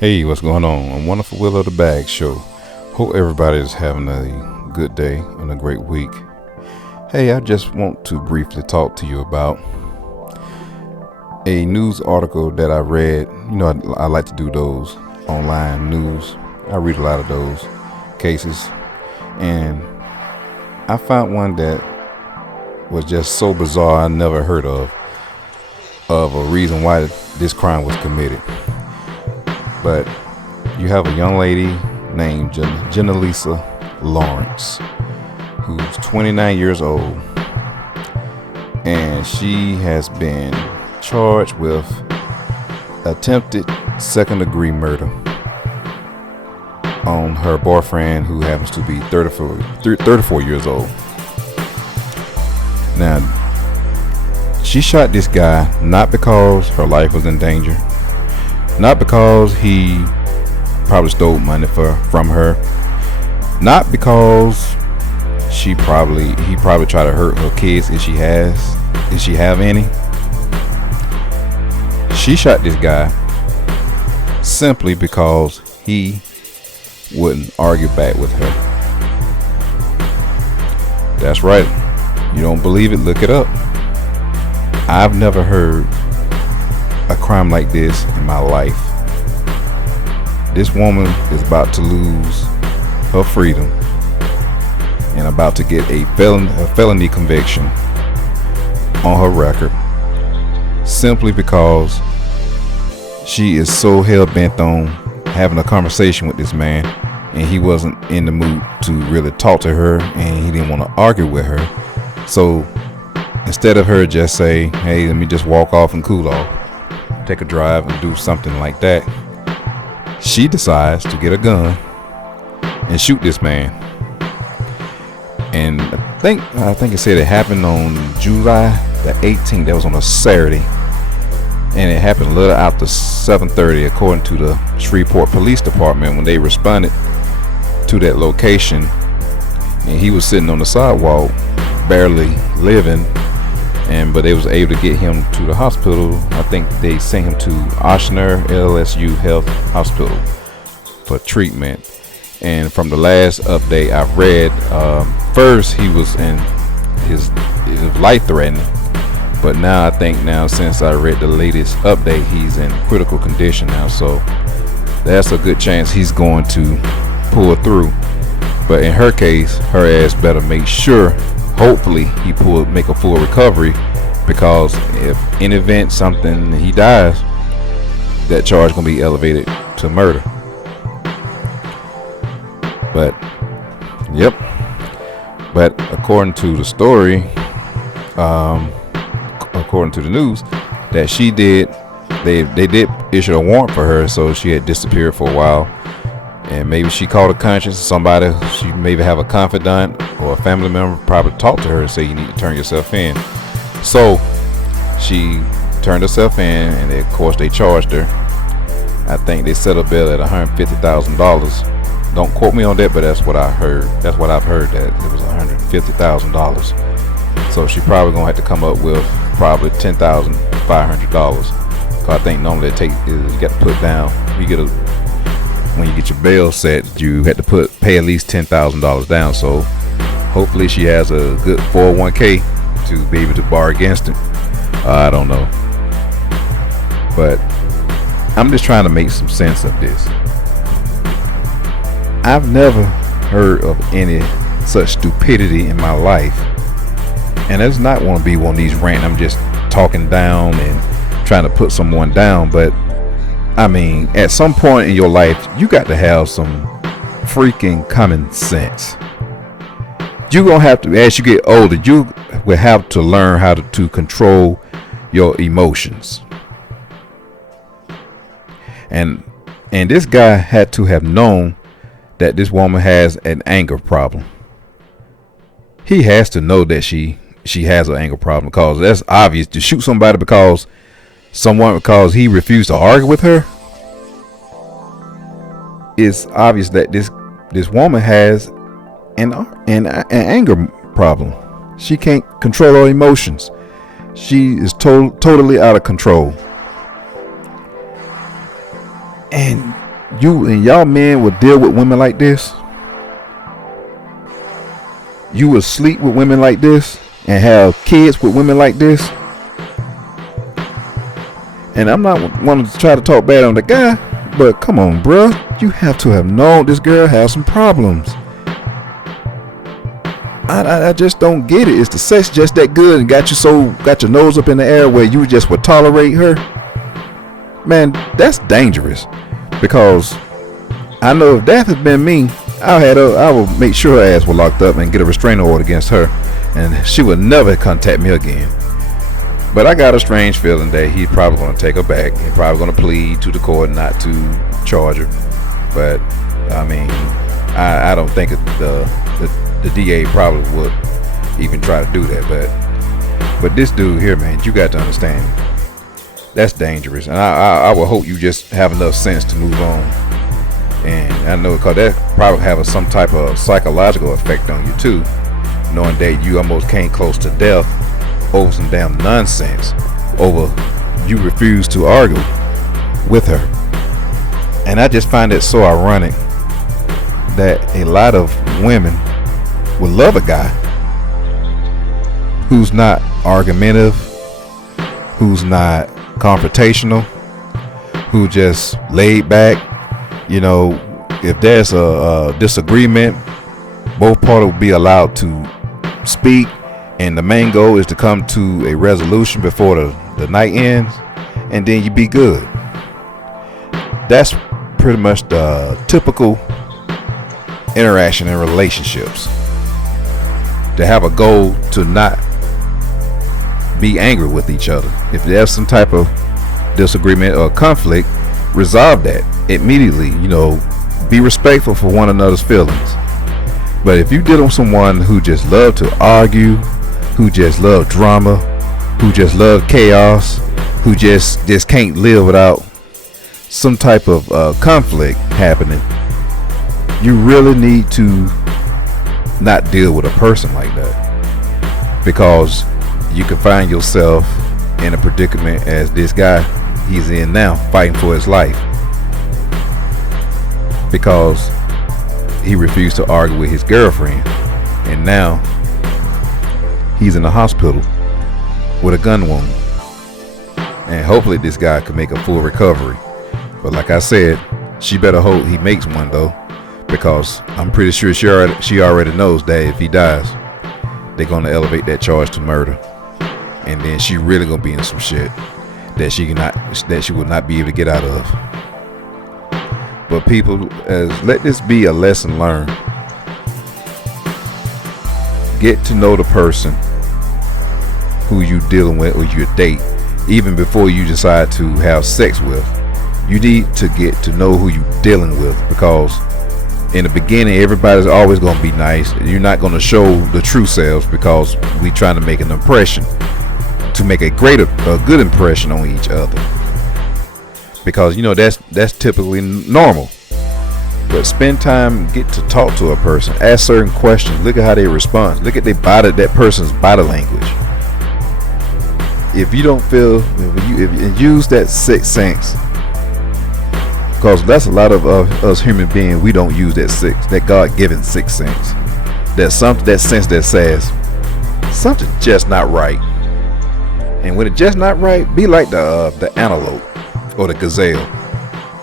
Hey, what's going on? Wonderful Will of the Bag Show. Hope everybody is having a good day and a great week. Hey, I just want to briefly talk to you about a news article that I read. You know, I like to do those online news. I read a lot of those cases, and I found one that was just so bizarre I never heard of a reason why this crime was committed. But you have a young lady named Jenalisha Lawrence, who's 29 years old, and she has been charged with attempted second-degree murder on her boyfriend, who happens to be 34 years old. Now, she shot this guy not because her life was in danger, not because he probably stole money from her, not because he probably tried to hurt her kids if she have any. She shot this guy simply because he wouldn't argue back with her. That's right. You don't believe it? Look it up. I've never heard a crime like this in my life. This woman is about to lose her freedom and about to get a felony conviction on her record simply because she is so hell-bent on having a conversation with this man, and he wasn't in the mood to really talk to her, and he didn't want to argue with her. So instead of her just say, hey, let me just walk off and cool off, take a drive and do something like that, she decides to get a gun and shoot this man. And I think it said it happened on July the 18th. That was on a Saturday, and it happened a little after 7:30, according to the Shreveport Police Department, when they responded to that location. And he was sitting on the sidewalk, barely living, but they was able to get him to the hospital. I think they sent him to Oshner LSU Health Hospital for treatment. And from the last update I've read, first he was his life threatening, but now I think since I read the latest update, he's in critical condition now. So that's a good chance he's going to pull through. But in her case, her ass better make sure, hopefully he make a full recovery, because if in event he dies, that charge gonna be elevated to murder. But according to the story, according to the news, that she did, they did issue a warrant for her, so she had disappeared for a while. And maybe she called her conscience. Somebody, she maybe have a confidant or a family member probably talked to her and say, you need to turn yourself in. So she turned herself in, and of course they charged her. I think they set a bill at $150,000. Don't quote me on that, but that's what I heard. That's what I've heard, that it was $150,000. So she probably gonna have to come up with probably $10,500. Cause I think normally you got to put down. When you get your bail set, you had to pay at least $10,000 down. So hopefully she has a good 401k to be able to bar against it. I don't know, but I'm just trying to make some sense of this. I've never heard of any such stupidity in my life, and it's not want to be one of these I'm just talking down and trying to put someone down, but I mean, at some point in your life, you got to have some freaking common sense. You're going to have to, as you get older, you will have to learn how to control your emotions. And this guy had to have known that this woman has an anger problem. He has to know that she has an anger problem, because that's obvious. To shoot somebody because he refused to argue with her, it's obvious that this woman has an anger problem. She can't control her emotions. She is totally out of control. And You and y'all men would deal with women like this? You would sleep with women like this and have kids with women like this? And I'm not wanting to try to talk bad on the guy, but come on, bruh. You have to have known this girl has some problems. I just don't get it. Is the sex just that good and got your nose up in the air where you just would tolerate her? Man, that's dangerous. Because I know if that had been me, I would make sure her ass was locked up and get a restraining order against her, and she would never contact me again. But I got a strange feeling that he's probably going to take her back. He's probably going to plead to the court not to charge her. But I mean, I don't think the DA probably would even try to do that. But this dude here, man, you got to understand, that's dangerous. And I would hope you just have enough sense to move on. And I know because that probably having some type of psychological effect on you too, knowing that you almost came close to death over some damn nonsense, over you refuse to argue with her. And I just find it so ironic that a lot of women would love a guy who's not argumentative, who's not confrontational, who just laid back. You know, if there's a disagreement, both parties will be allowed to speak, and the main goal is to come to a resolution before the night ends, and then you be good. That's pretty much the typical interaction in relationships. To have a goal to not be angry with each other. If there's some type of disagreement or conflict, resolve that immediately. You know, be respectful for one another's feelings. But if you deal with someone who just love to argue, who just love drama, who just love chaos, who just can't live without some type of conflict happening, you really need to not deal with a person like that, because you can find yourself in a predicament as this guy he's in now, fighting for his life because he refused to argue with his girlfriend, and now he's in the hospital with a gun wound. And hopefully this guy can make a full recovery. But like I said, she better hope he makes one though, because I'm pretty sure she already knows that if he dies, they're gonna elevate that charge to murder, and then she really gonna be in some shit that she will not be able to get out of. But people, let this be a lesson learned. Get to know the person who you dealing with or you date, even before you decide to have sex with. You need to get to know who you're dealing with, because in the beginning everybody's always going to be nice. You're not going to show the true selves because we trying to make an impression, to make a good impression on each other, because you know that's typically normal. But spend time, get to talk to a person, ask certain questions, look at how they respond, look at that person's body language. If you don't feel, if you use that sixth sense, because that's a lot of us human beings, we don't use that God-given sixth sense. That sense that says something's just not right. And when it's just not right, be like the antelope or the gazelle.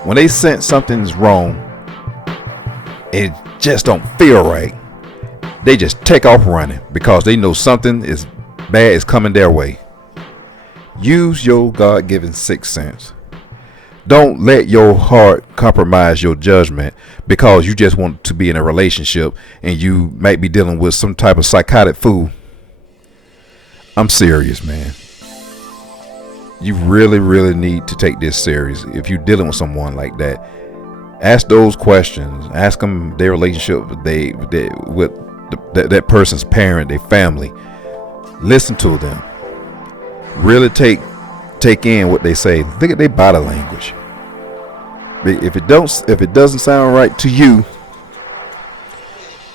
When they sense something's wrong, it just don't feel right, they just take off running because they know something is bad is coming their way. Use your God-given sixth sense. Don't let your heart compromise your judgment because you just want to be in a relationship and you might be dealing with some type of psychotic fool. I'm serious, man. You really, really need to take this serious. If you're dealing with someone like that, ask those questions. Ask them their relationship with that person's parent, their family. Listen to them. Really take in what they say. Look at their body language. If it doesn't sound right to you,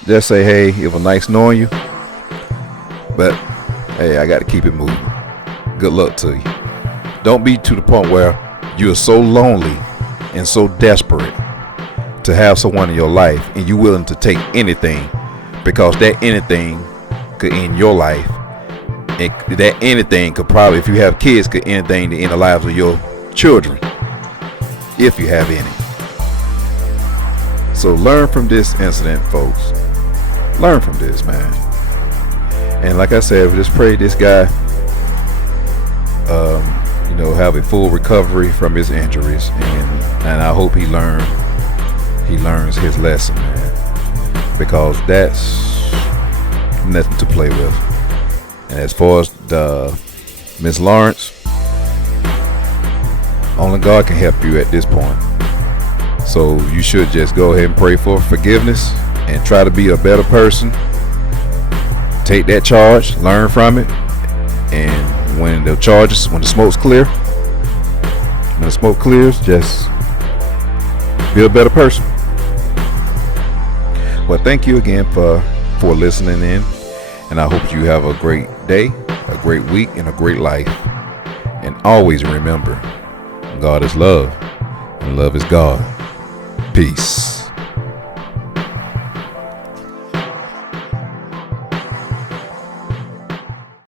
just say, hey, it was nice knowing you, but hey, I got to keep it moving. Good luck to you. Don't be to the point where you're so lonely and so desperate to have someone in your life and you're willing to take anything, because that anything could end your life. And that anything could probably, if you have kids, could anything to end the lives of your children, if you have any. So learn from this incident, folks. Learn from this, man. And like I said, just pray this guy have a full recovery from his injuries, and I hope he learns his lesson, man, because that's nothing to play with. And as far as the Miss Lawrence, only God can help you at this point. So you should just go ahead and pray for forgiveness and try to be a better person. Take that charge, learn from it, and when the smoke's clear, when the smoke clears, just be a better person. Well, thank you again for listening in, and I hope you have a great day, a great week, and a great life. And always remember, God is love, and love is God. Peace.